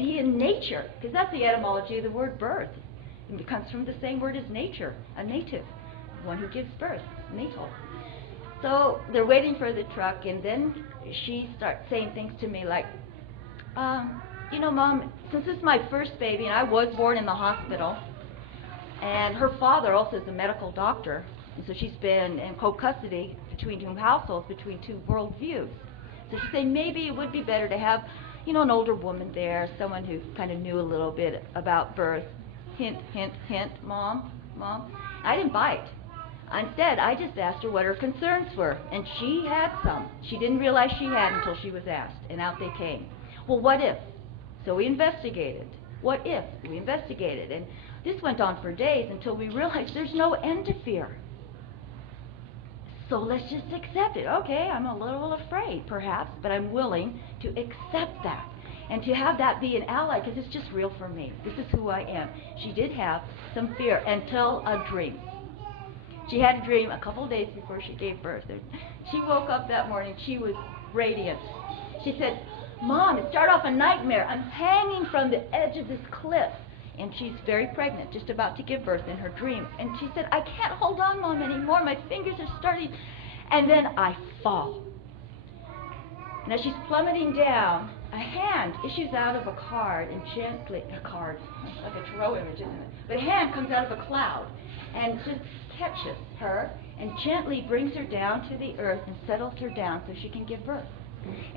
be in nature, because that's the etymology of the word birth. It comes from the same word as nature, a native, one who gives birth, natal. So they're waiting for the truck, and then she starts saying things to me like, you know, Mom, since this is my first baby, and I was born in the hospital, and her father also is a medical doctor, and so she's been in co-custody between two households, between two worldviews. So she's saying maybe it would be better to have, you know, an older woman there, someone who kind of knew a little bit about birth. Hint, hint, hint, Mom, Mom. I didn't bite. Instead, I just asked her what her concerns were, and she had some. She didn't realize she had until she was asked, and out they came. Well, what if? So we investigated. What if? We investigated, and this went on for days until we realized there's no end to fear. So let's just accept it. Okay, I'm a little afraid, perhaps, but I'm willing to accept that and to have that be an ally, because it's just real for me. This is who I am. She did have some fear until a dream. She had a dream a couple of days before she gave birth. She woke up that morning. She was radiant. She said, Mom, it started off a nightmare. I'm hanging from the edge of this cliff. And she's very pregnant, just about to give birth in her dream. And she said, I can't hold on, Mom, anymore. My fingers are starting. And then I fall. And as she's plummeting down, a hand issues out of a card and gently, like a tarot image, isn't it? But a hand comes out of a cloud and just catches her and gently brings her down to the earth and settles her down so she can give birth.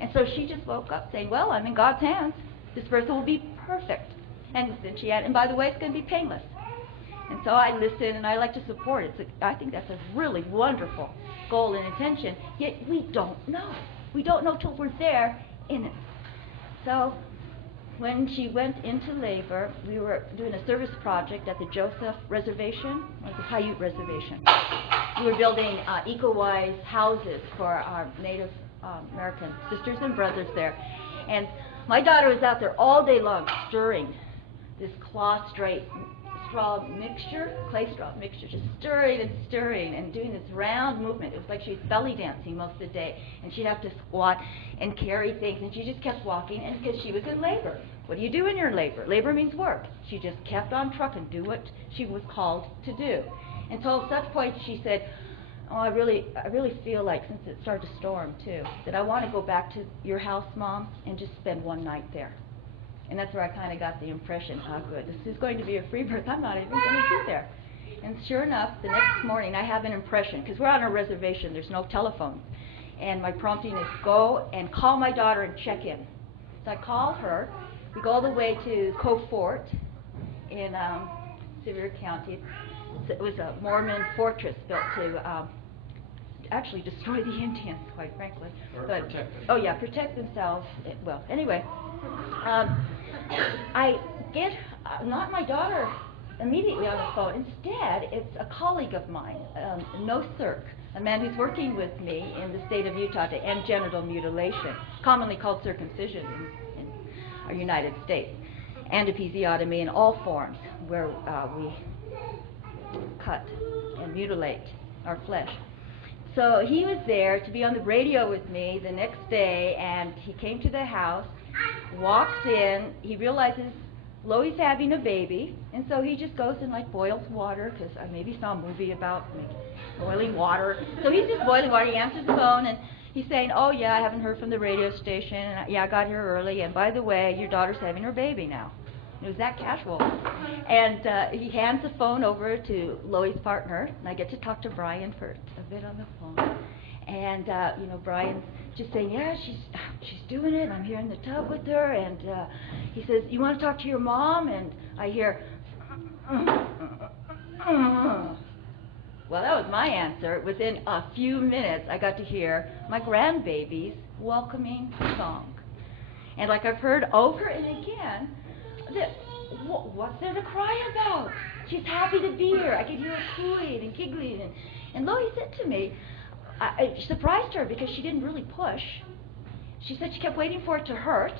And so she just woke up saying, well, I'm in God's hands. This birth will be perfect. And then she added, and by the way, it's going to be painless. And so I listen and I like to support it. I think that's a really wonderful goal and intention, yet we don't know. We don't know till we're there in it. So when she went into labor, we were doing a service project at the Joseph Reservation, or the Paiute Reservation. We were building eco-wise houses for our Native American sisters and brothers there. And my daughter was out there all day long stirring this clay straw mixture, just stirring and stirring and doing this round movement. It was like she was belly dancing most of the day, and she'd have to squat and carry things, and she just kept walking, and because she was in labor. What do you do in your labor? Labor means work. She just kept on trucking, do what she was called to do. Until at such point she said, oh, I really feel like, since it started to storm too, that I want to go back to your house, Mom, and just spend one night there. And that's where I kind of got the impression, oh good, this is going to be a free birth, I'm not even going to sit there. And sure enough, the next morning I have an impression, because we're on a reservation, there's no telephone. And my prompting is go and call my daughter and check in. So I called her. We go all the way to Cove Fort in Sevier County. It was a Mormon fortress built to actually destroy the Indians, quite frankly. Or but, protect them. Oh yeah, protect themselves. Well, anyway, I get not my daughter immediately on the phone. Instead, it's a colleague of mine, No Cirque, a man who's working with me in the state of Utah to end genital mutilation, commonly called circumcision in our United States, and episiotomy in all forms where we cut and mutilate our flesh. So he was there to be on the radio with me the next day, and he came to the house, walks in, he realizes Loie's having a baby, and so he just goes and like boils water, because I maybe saw a movie about boiling water. So he's just boiling water. He answers the phone, and he's saying, oh yeah, I haven't heard from the radio station, and yeah, I got here early, and by the way, your daughter's having her baby now. It was that casual. And he hands the phone over to Loie's partner, and I get to talk to Brian for a bit on the phone. And you know, Brian's just saying, yeah, she's doing it. I'm here in the tub with her. And he says, you want to talk to your mom? And I hear, Well, that was my answer. Within a few minutes, I got to hear my grandbaby's welcoming song. And like I've heard over and again, what's there to cry about? She's happy to be here. I could hear her cooing and giggling. And Loie said to me, I surprised her because she didn't really push. She said she kept waiting for it to hurt,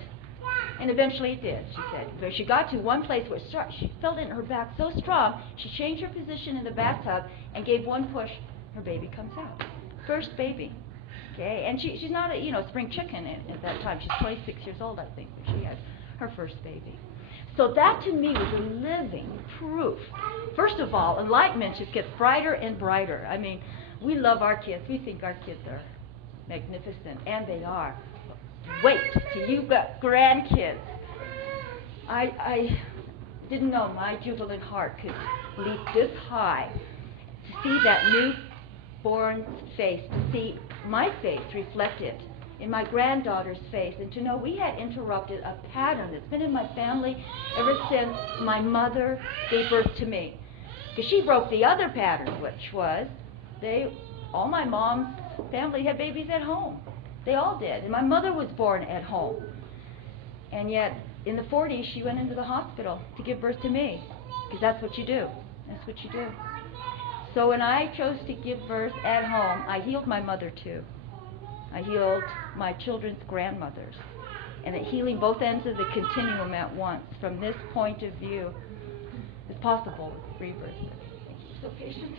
and eventually it did, she said. But she got to one place where she felt it in her back so strong, she changed her position in the bathtub and gave one push, her baby comes out. First baby. Okay, and she's not a spring chicken at that time. She's 26 years old, I think. But she has her first baby. So that to me was a living proof. First of all, enlightenment just gets brighter and brighter. I mean, we love our kids. We think our kids are magnificent, and they are. Wait till you've got grandkids. I didn't know my jubilant heart could leap this high to see that newborn face, to see my face reflected in my granddaughter's face, and to know we had interrupted a pattern that's been in my family ever since my mother gave birth to me. Because she broke the other pattern, which was all my mom's family had babies at home. They all did. And my mother was born at home. And yet, in the 40s, she went into the hospital to give birth to me. Because that's what you do. That's what you do. So when I chose to give birth at home, I healed my mother too. I healed my children's grandmothers. And that healing both ends of the continuum at once, from this point of view, is possible with rebirth. Thank you. So patient.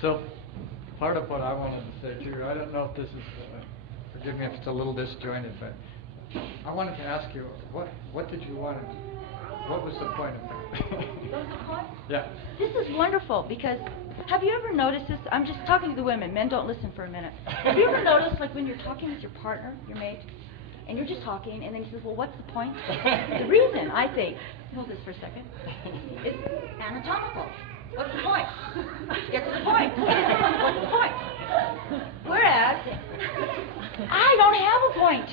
So, part of what I wanted to say to you, I don't know if this is, forgive me if it's a little disjointed, but I wanted to ask you, what did you want to do? What was the point of that? What was the point? Yeah. This is wonderful, because have you ever noticed this? I'm just talking to the women. Men, don't listen for a minute. Have you ever noticed, like, when you're talking with your partner, your mate, and you're just talking, and then he says, well, what's the point? The reason, I think, hold this for a second, is anatomical. What's the point? Get to the point. What's the point? Whereas, I don't have a point.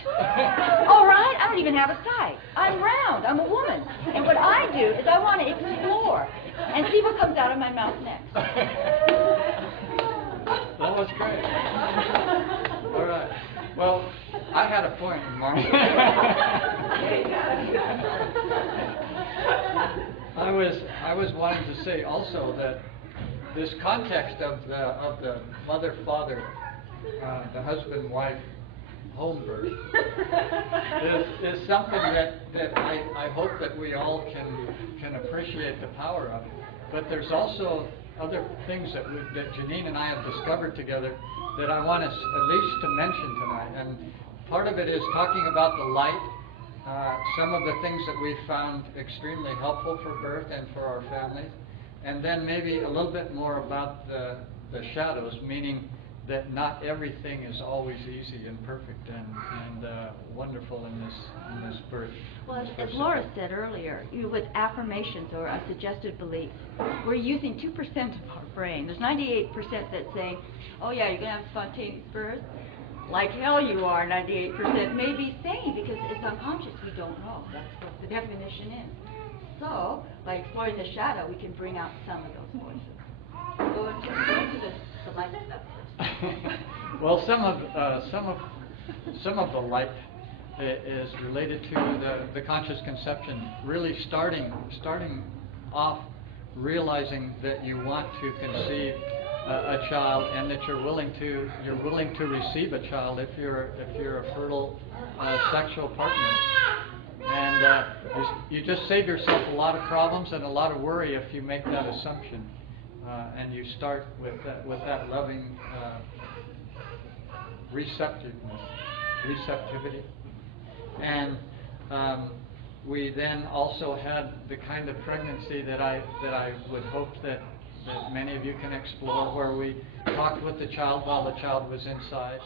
All right? I don't even have a side. I'm round. I'm a woman. And what I do is I want to explore and see what comes out of my mouth next. That was great. All right. Well, I had a point in mind. I was wanting to say also that this context of the mother-father, the husband-wife home birth is something that I hope that we all can appreciate the power of. But there's also other things that Jeannine and I have discovered together that I want us at least to mention tonight. And part of it is talking about the light. Some of the things that we've found extremely helpful for birth and for our families, and then maybe a little bit more about the shadows, meaning that not everything is always easy and perfect and wonderful in this birth. Well, as Laura said earlier, with affirmations or a suggested belief, we're using 2% of our brain. There's 98% that's saying, oh yeah, you're going to have a spontaneous birth. Like hell you are, 98% may be sane because it's unconscious. We don't know. That's what the definition is. So, by exploring the shadow, we can bring out some of those voices. Go into the light stuff. Well, some of the light is related to the conscious conception. Really starting off, realizing that you want to conceive a child, and that you're willing to receive a child if you're a fertile sexual partner, and you just save yourself a lot of problems and a lot of worry if you make that assumption, and you start with that loving receptivity, and we then also had the kind of pregnancy that I would hope that many of you can explore, where we talked with the child while the child was inside.